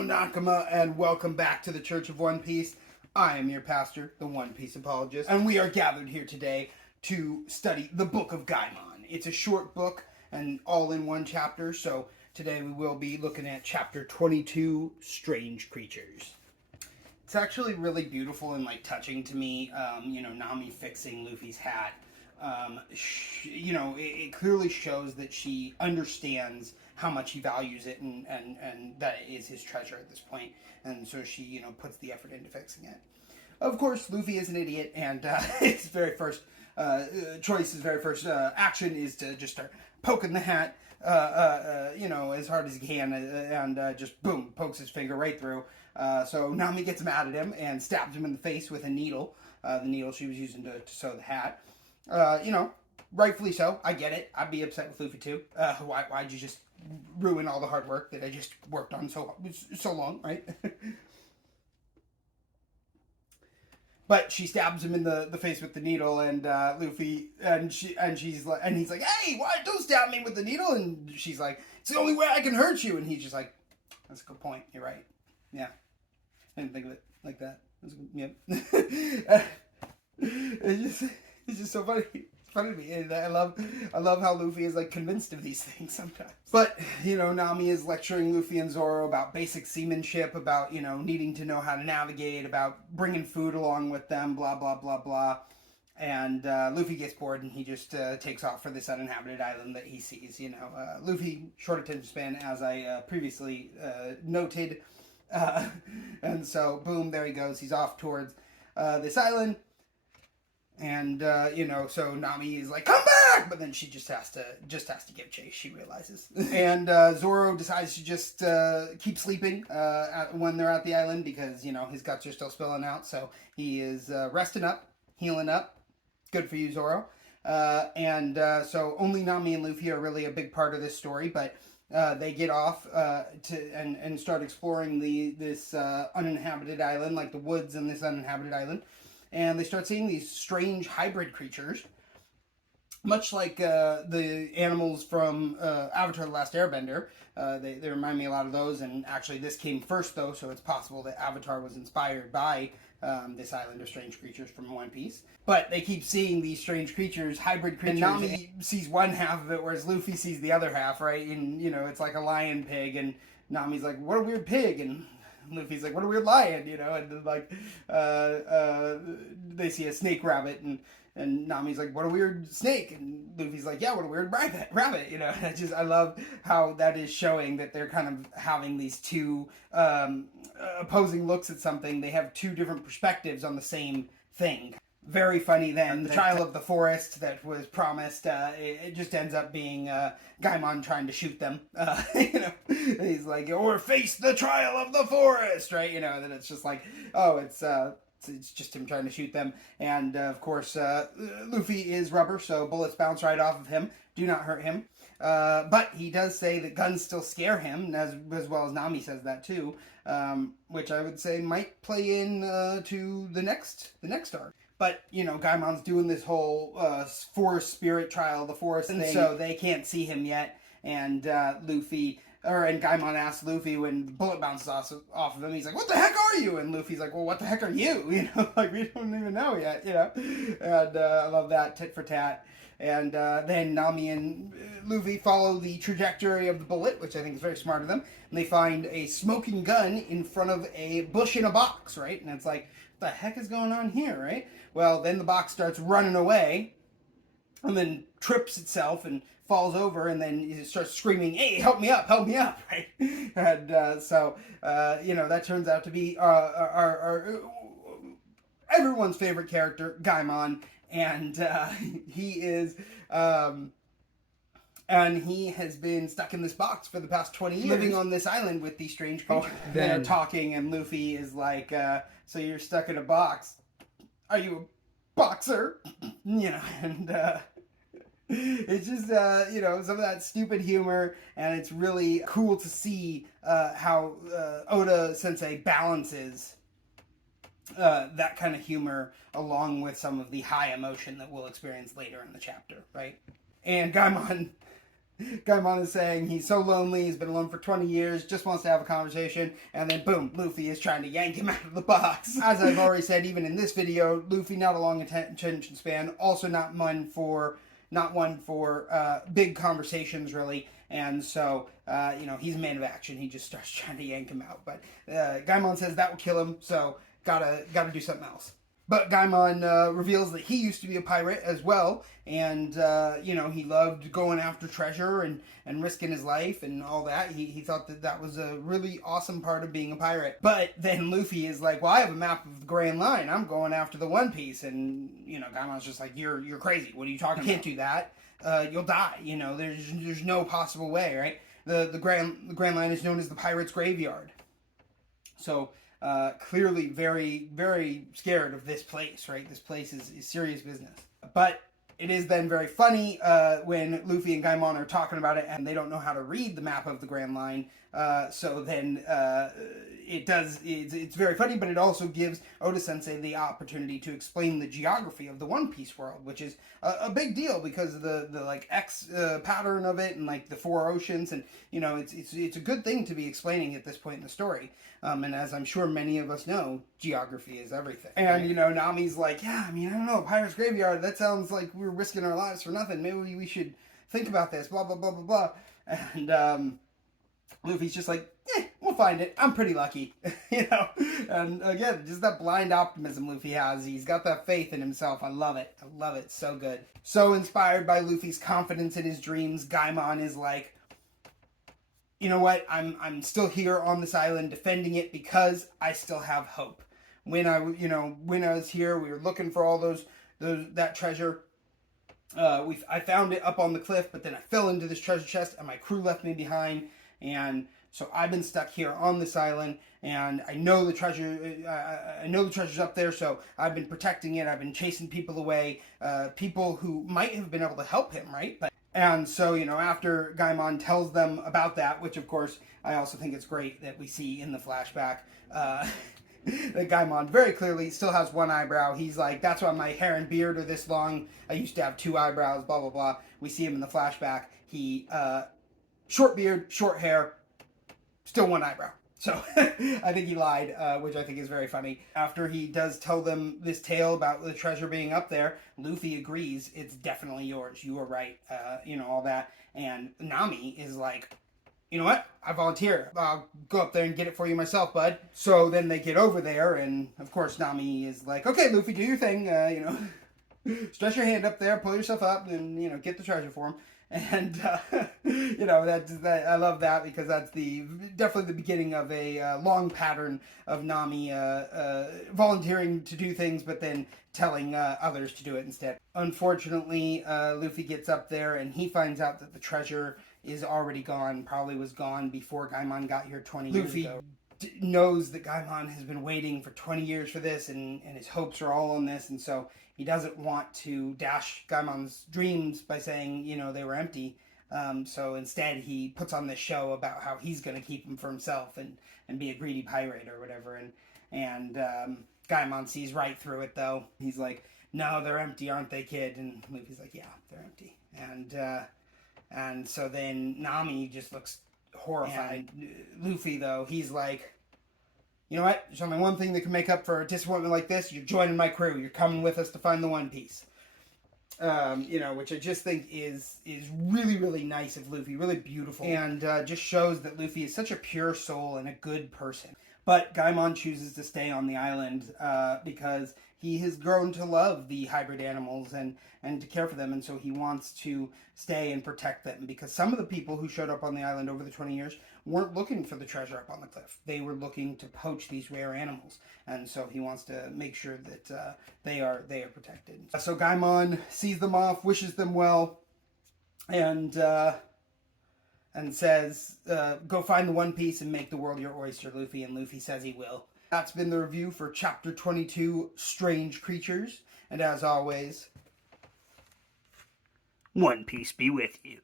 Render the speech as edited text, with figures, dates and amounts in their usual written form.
Hello, Nakama, and welcome back to the Church of One Piece. I am your pastor, the One Piece Apologist, and we are gathered here today to study the Book of Gaimon. It's a short book and all in one chapter, so today we will be looking at chapter 22, Strange Creatures. It's actually really beautiful and touching to me, Nami fixing Luffy's hat. It clearly shows that she understands how much he values it and that it is his treasure at this point. And so she, puts the effort into fixing it. Of course, Luffy is an idiot, and his very first action is to just start poking the hat, as hard as he can, and just boom, pokes his finger right through. So Nami gets mad at him and stabs him in the face with a needle, the needle she was using to sew the hat. Rightfully so. I get it. I'd be upset with Luffy too. Why'd you just ruin all the hard work that I just worked on so long, right? But she stabs him in the face with the needle, and Luffy he's like, "Hey, why don't stab me with the needle?" And she's like, "It's the only way I can hurt you." And he's just like, "That's a good point. You're right. Yeah, I didn't think of it like that. Yeah." It's just so funny. It's funny to me. And I love how Luffy is convinced of these things sometimes. But Nami is lecturing Luffy and Zoro about basic seamanship, about needing to know how to navigate, about bringing food along with them, blah blah blah blah. And Luffy gets bored and he just takes off for this uninhabited island that he sees. Luffy, short attention span, as I previously noted, and so boom, there he goes. He's off towards this island. And so Nami is like, "Come back!" But then she just has to give chase. She realizes, and Zoro decides to just keep sleeping when they're at the island because his guts are still spilling out. So he is resting up, healing up. Good for you, Zoro. So only Nami and Luffy are really a big part of this story, but they get off and start exploring this uninhabited island, like the woods in this uninhabited island. And they start seeing these strange hybrid creatures, much like the animals from Avatar: The Last Airbender. They remind me a lot of those, and actually this came first, though, so it's possible that Avatar was inspired by this island of strange creatures from One Piece. But they keep seeing these strange creatures, hybrid creatures. And Nami sees one half of it, whereas Luffy sees the other half, right? And, it's like a lion pig, and Nami's like, "What a weird pig," and Luffy's like, "What a weird lion," and they see a snake rabbit, and Nami's like, "What a weird snake," and Luffy's like, "Yeah, what a weird rabbit, and I love how that is showing that they're kind of having these two opposing looks at something. They have two different perspectives on the same thing. Very funny then. The trial of the forest that was promised, it just ends up being Gaimon trying to shoot them. He's like, "Or face the trial of the forest," right? And then it's just like, oh, it's just him trying to shoot them. And of course, Luffy is rubber, so bullets bounce right off of him. Do not hurt him. But he does say that guns still scare him, as well as Nami says that too, which I would say might play in to the next arc. But, Gaimon's doing this whole forest spirit trial, the forest thing, so they can't see him yet. And Gaimon asks Luffy when the bullet bounces off of him, he's like, "What the heck are you?" And Luffy's like, "Well, what the heck are you?" We don't even know yet, And I love that, tit for tat. And then Nami and Luffy follow the trajectory of the bullet, which I think is very smart of them. And they find a smoking gun in front of a bush in a box, right? And it's like, what the heck is going on here, right? Well, then the box starts running away and then trips itself and falls over, and then it starts screaming, "Hey, help me up, right? And that turns out to be our everyone's favorite character, Gaimon, and he is... and he has been stuck in this box for the past 20 years, living on this island with these strange creatures. They're talking, and Luffy is like, "So you're stuck in a box. Are you a boxer?" And it's just, some of that stupid humor, and it's really cool to see how Oda Sensei balances that kind of humor along with some of the high emotion that we'll experience later in the chapter, right? And Gaimon Gaimon is saying he's so lonely, he's been alone for 20 years, just wants to have a conversation, and then boom, Luffy is trying to yank him out of the box. As I've already said, even in this video, Luffy not a long attention span, also not one for big conversations, really. And so, he's a man of action. He just starts trying to yank him out. But Gaimon says that will kill him, so gotta do something else. But Gaimon reveals that he used to be a pirate as well, and he loved going after treasure and risking his life and all that. He thought that was a really awesome part of being a pirate. But then Luffy is like, well, I have a map of the Grand Line. I'm going after the One Piece. And Gaimon's just like, you're crazy. What are you talking about? You can't do that. You'll die. There's no possible way, right? The Grand Line is known as the Pirates' Graveyard. So clearly very, very scared of this place, right? This place is serious business. But it is then very funny when Luffy and Gaimon are talking about it and they don't know how to read the map of the Grand Line. So then it's very funny, but it also gives Oda Sensei the opportunity to explain the geography of the One Piece world, which is a big deal because of the like X pattern of it and like the four oceans, and it's a good thing to be explaining at this point in the story. And as I'm sure many of us know, geography is everything. And Nami's like, yeah, I don't know, Pirate's Graveyard, that sounds like we're risking our lives for nothing. Maybe we should think about this, blah blah blah blah blah. And Luffy's just like, we'll find it. I'm pretty lucky, And again, just that blind optimism Luffy has. He's got that faith in himself. I love it. I love it. So good. So inspired by Luffy's confidence in his dreams, Gaimon is like, you know what? I'm still here on this island defending it because I still have hope. When I was here, we were looking for all that treasure. I found it up on the cliff, but then I fell into this treasure chest, and my crew left me behind. And so I've been stuck here on this island, and I know the treasure. I know the treasure's up there, so I've been protecting it. I've been chasing people away, people who might have been able to help him, right? And so after Gaimon tells them about that, which of course I also think it's great that we see in the flashback, that Gaimon very clearly still has one eyebrow. He's like, that's why my hair and beard are this long. I used to have two eyebrows. Blah blah blah. We see him in the flashback. He short beard, short hair, still one eyebrow. So I think he lied, which I think is very funny. After he does tell them this tale about the treasure being up there, Luffy agrees, it's definitely yours. You were right, all that. And Nami is like, you know what? I volunteer. I'll go up there and get it for you myself, bud. So then they get over there, and of course Nami is like, okay, Luffy, do your thing, stretch your hand up there, pull yourself up, and, get the treasure for him. And that I love that because that's definitely the beginning of a long pattern of Nami volunteering to do things, but then telling others to do it instead. Unfortunately, Luffy gets up there and he finds out that the treasure is already gone. Probably was gone before Gaimon got here 20 years ago. Knows that Gaimon has been waiting for 20 years for this, and his hopes are all on this, and so he doesn't want to dash Gaimon's dreams by saying, they were empty. So instead he puts on this show about how he's going to keep them for himself and be a greedy pirate or whatever. And Gaimon sees right through it, though. He's like, no, they're empty, aren't they, kid? And Luffy's like, yeah, they're empty. And so then Nami just looks horrified. And Luffy, though, he's like, you know what? There's only one thing that can make up for a disappointment like this. You're joining my crew. You're coming with us to find the One Piece. Which I just think is really, really nice of Luffy. Really beautiful. And just shows that Luffy is such a pure soul and a good person. But Gaimon chooses to stay on the island because he has grown to love the hybrid animals and to care for them. And so he wants to stay and protect them. Because some of the people who showed up on the island over the 20 years weren't looking for the treasure up on the cliff. They were looking to poach these rare animals. And so he wants to make sure that they are protected. So Gaimon sees them off, wishes them well, and says, go find the One Piece and make the world your oyster, Luffy. And Luffy says he will. That's been the review for Chapter 22, Strange Creatures. And as always, One Piece be with you.